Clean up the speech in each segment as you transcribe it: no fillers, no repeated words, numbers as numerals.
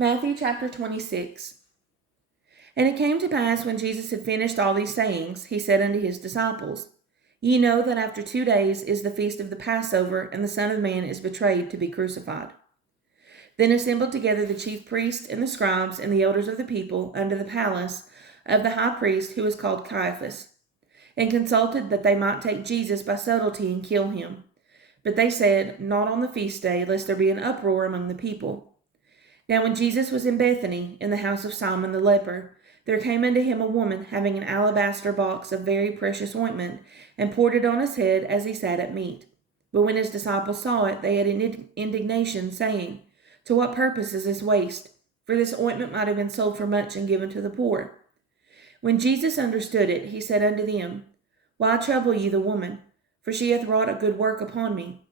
Matthew chapter 26. And it came to pass, when Jesus had finished all these sayings, he said unto his disciples, Ye know that after 2 days is the feast of the Passover, and the Son of Man is betrayed to be crucified. Then assembled together the chief priests and the scribes and the elders of the people unto the palace of the high priest, who was called Caiaphas, and consulted that they might take Jesus by subtlety and kill him. But they said, Not on the feast day, lest there be an uproar among the people. Now when Jesus was in Bethany, in the house of Simon the leper, there came unto him a woman having an alabaster box of very precious ointment, and poured it on his head as he sat at meat. But when his disciples saw it, they had indignation, saying, To what purpose is this waste? For this ointment might have been sold for much and given to the poor. When Jesus understood it, he said unto them, Why trouble ye the woman? For she hath wrought a good work upon me.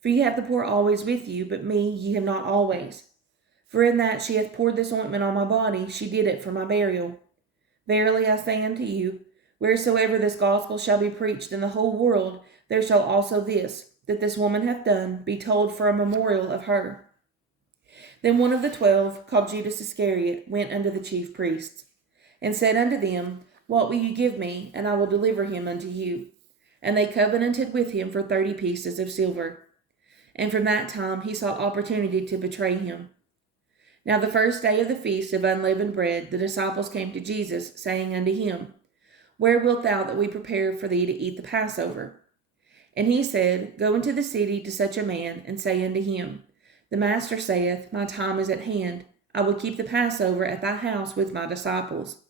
For ye have the poor always with you, but me ye have not always. For in that she hath poured this ointment on my body, she did it for my burial. Verily I say unto you, wheresoever this gospel shall be preached in the whole world, there shall also this, that this woman hath done, be told for a memorial of her. Then one of the 12, called Judas Iscariot, went unto the chief priests, and said unto them, What will you give me, and I will deliver him unto you? And they covenanted with him for 30 pieces of silver. And from that time he sought opportunity to betray him. Now the first day of the feast of unleavened bread, the disciples came to Jesus, saying unto him, Where wilt thou that we prepare for thee to eat the Passover? And he said, Go into the city to such a man, and say unto him, The Master saith, My time is at hand. I will keep the Passover at thy house with my disciples.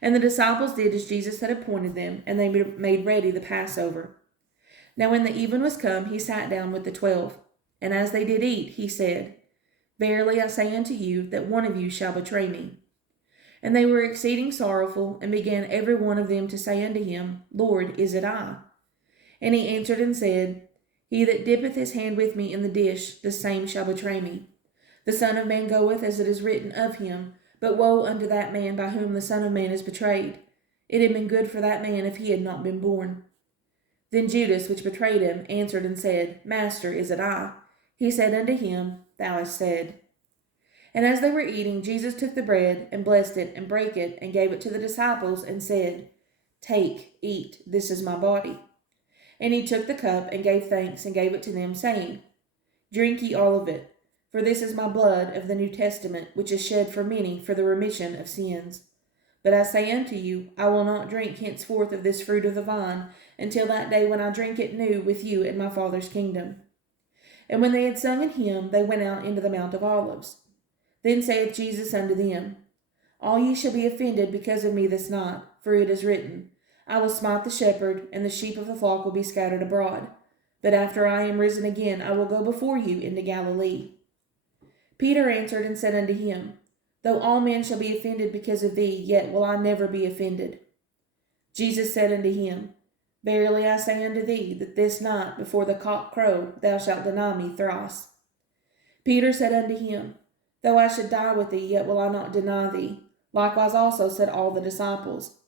And the disciples did as Jesus had appointed them, and they made ready the Passover. Now when the even was come, he sat down with the 12. And as they did eat, he said, Verily I say unto you, that one of you shall betray me. And they were exceeding sorrowful, and began every one of them to say unto him, Lord, is it I? And he answered and said, He that dippeth his hand with me in the dish, the same shall betray me. The Son of Man goeth as it is written of him, but woe unto that man by whom the Son of Man is betrayed. It had been good for that man if he had not been born. Then Judas, which betrayed him, answered and said, Master, is it I? He said unto him, Thou hast said. And as they were eating, Jesus took the bread, and blessed it, and brake it, and gave it to the disciples, and said, Take, eat, this is my body. And he took the cup, and gave thanks, and gave it to them, saying, Drink ye all of it, for this is my blood of the New Testament, which is shed for many for the remission of sins. But I say unto you, I will not drink henceforth of this fruit of the vine, until that day when I drink it new with you in my Father's kingdom. And when they had sung an hymn, they went out into the Mount of Olives. Then saith Jesus unto them, All ye shall be offended because of me this night, for it is written, I will smite the shepherd, and the sheep of the flock will be scattered abroad. But after I am risen again, I will go before you into Galilee. Peter answered and said unto him, Though all men shall be offended because of thee, yet will I never be offended. Jesus said unto him, Verily I say unto thee, that this night before the cock crow thou shalt deny me thrice. Peter said unto him, Though I should die with thee, yet will I not deny thee. Likewise also said all the disciples.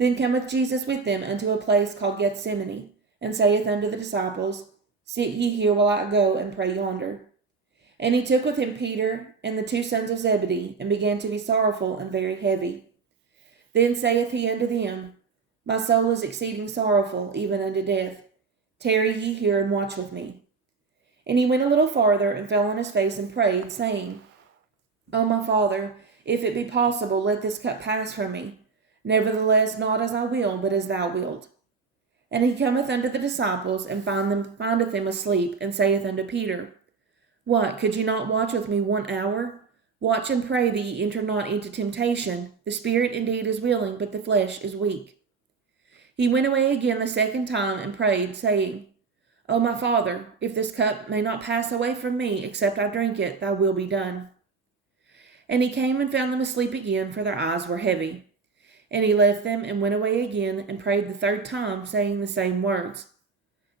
Then cometh Jesus with them unto a place called Gethsemane, and saith unto the disciples, Sit ye here while I go and pray yonder. And he took with him Peter and the 2 sons of Zebedee, and began to be sorrowful and very heavy. Then saith he unto them, My soul is exceeding sorrowful, even unto death. Tarry ye here and watch with me. And he went a little farther, and fell on his face and prayed, saying, O my Father, if it be possible, let this cup pass from me. Nevertheless, not as I will, but as thou wilt. And he cometh unto the disciples, and findeth them asleep, and saith unto Peter, What, could ye not watch with me 1 hour? Watch and pray that ye enter not into temptation. The spirit indeed is willing, but the flesh is weak. He went away again the second time, and prayed, saying, O my Father, if this cup may not pass away from me, except I drink it, thy will be done. And he came and found them asleep again, for their eyes were heavy. And he left them, and went away again, and prayed the 3rd time, saying the same words.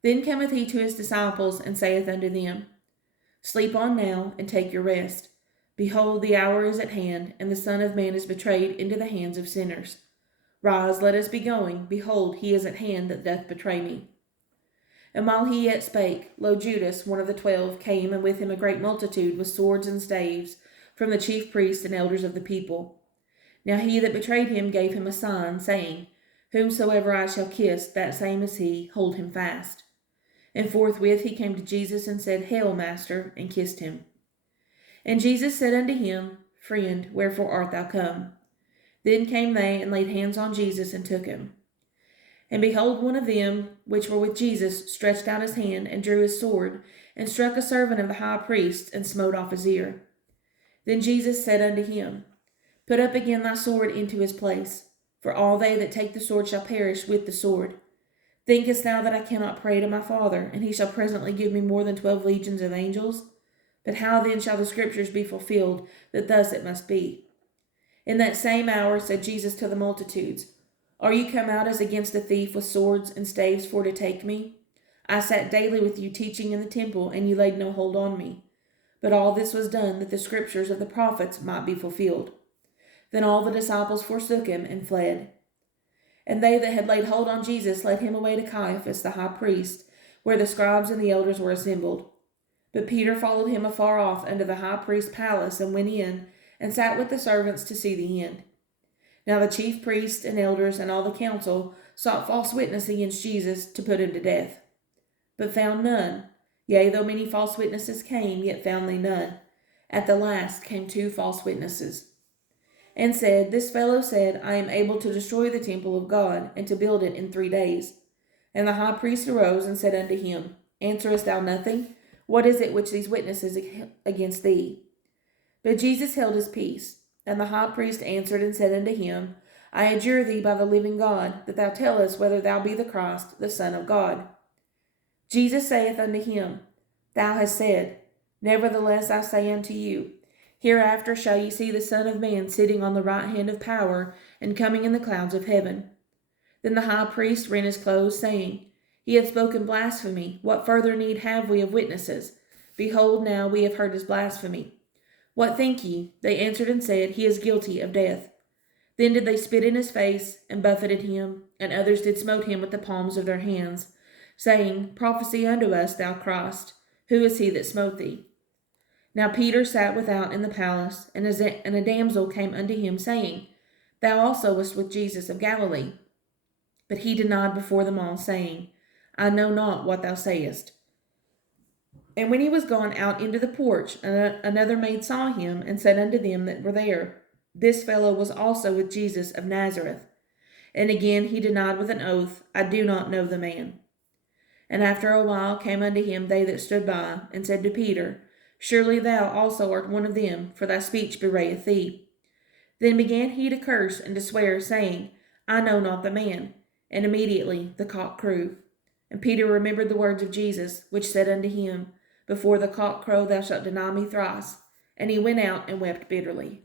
Then cometh he to his disciples, and saith unto them, Sleep on now, and take your rest. Behold, the hour is at hand, and the Son of Man is betrayed into the hands of sinners. Rise, let us be going. Behold, he is at hand that doth betray me. And while he yet spake, lo, Judas, one of the 12, came, and with him a great multitude with swords and staves, from the chief priests and elders of the people. Now he that betrayed him gave him a sign, saying, Whomsoever I shall kiss, that same is he, hold him fast. And forthwith he came to Jesus and said, Hail, Master, and kissed him. And Jesus said unto him, Friend, wherefore art thou come? Then came they and laid hands on Jesus and took him. And behold, one of them which were with Jesus stretched out his hand and drew his sword, and struck a servant of the high priest, and smote off his ear. Then Jesus said unto him, Put up again thy sword into his place, for all they that take the sword shall perish with the sword. Thinkest thou that I cannot pray to my Father, and he shall presently give me more than 12 legions of angels? But how then shall the scriptures be fulfilled, that thus it must be? In that same hour said Jesus to the multitudes, Are ye come out as against a thief with swords and staves for to take me? I sat daily with you teaching in the temple, and ye laid no hold on me. But all this was done, that the scriptures of the prophets might be fulfilled. Then all the disciples forsook him and fled. And they that had laid hold on Jesus led him away to Caiaphas the high priest, where the scribes and the elders were assembled. But Peter followed him afar off unto the high priest's palace, and went in, and sat with the servants to see the end. Now the chief priests and elders and all the council sought false witness against Jesus to put him to death, but found none. Yea, though many false witnesses came, yet found they none. At the last came 2 false witnesses, and said, This fellow said, I am able to destroy the temple of God, and to build it in 3 days. And the high priest arose and said unto him, Answerest thou nothing? What is it which these witnesses against thee? But Jesus held his peace. And the high priest answered and said unto him, I adjure thee by the living God, that thou tell us whether thou be the Christ, the Son of God. Jesus saith unto him, Thou hast said. Nevertheless I say unto you, Hereafter shall ye see the Son of Man sitting on the right hand of power, and coming in the clouds of heaven. Then the high priest rent his clothes, saying, He hath spoken blasphemy. What further need have we of witnesses? Behold, now we have heard his blasphemy. What think ye? They answered and said, He is guilty of death. Then did they spit in his face, and buffeted him, and others did smote him with the palms of their hands, saying, Prophesy unto us, thou Christ. Who is he that smote thee? Now Peter sat without in the palace, and a damsel came unto him, saying, Thou also wast with Jesus of Galilee. But he denied before them all, saying, I know not what thou sayest. And when he was gone out into the porch, another maid saw him, and said unto them that were there, This fellow was also with Jesus of Nazareth. And again he denied with an oath, I do not know the man. And after a while came unto him they that stood by, and said to Peter, Surely thou also art one of them, for thy speech bewrayeth thee. Then began he to curse and to swear, saying, I know not the man. And immediately the cock crew. And Peter remembered the words of Jesus, which said unto him, Before the cock crow thou shalt deny me thrice. And he went out and wept bitterly.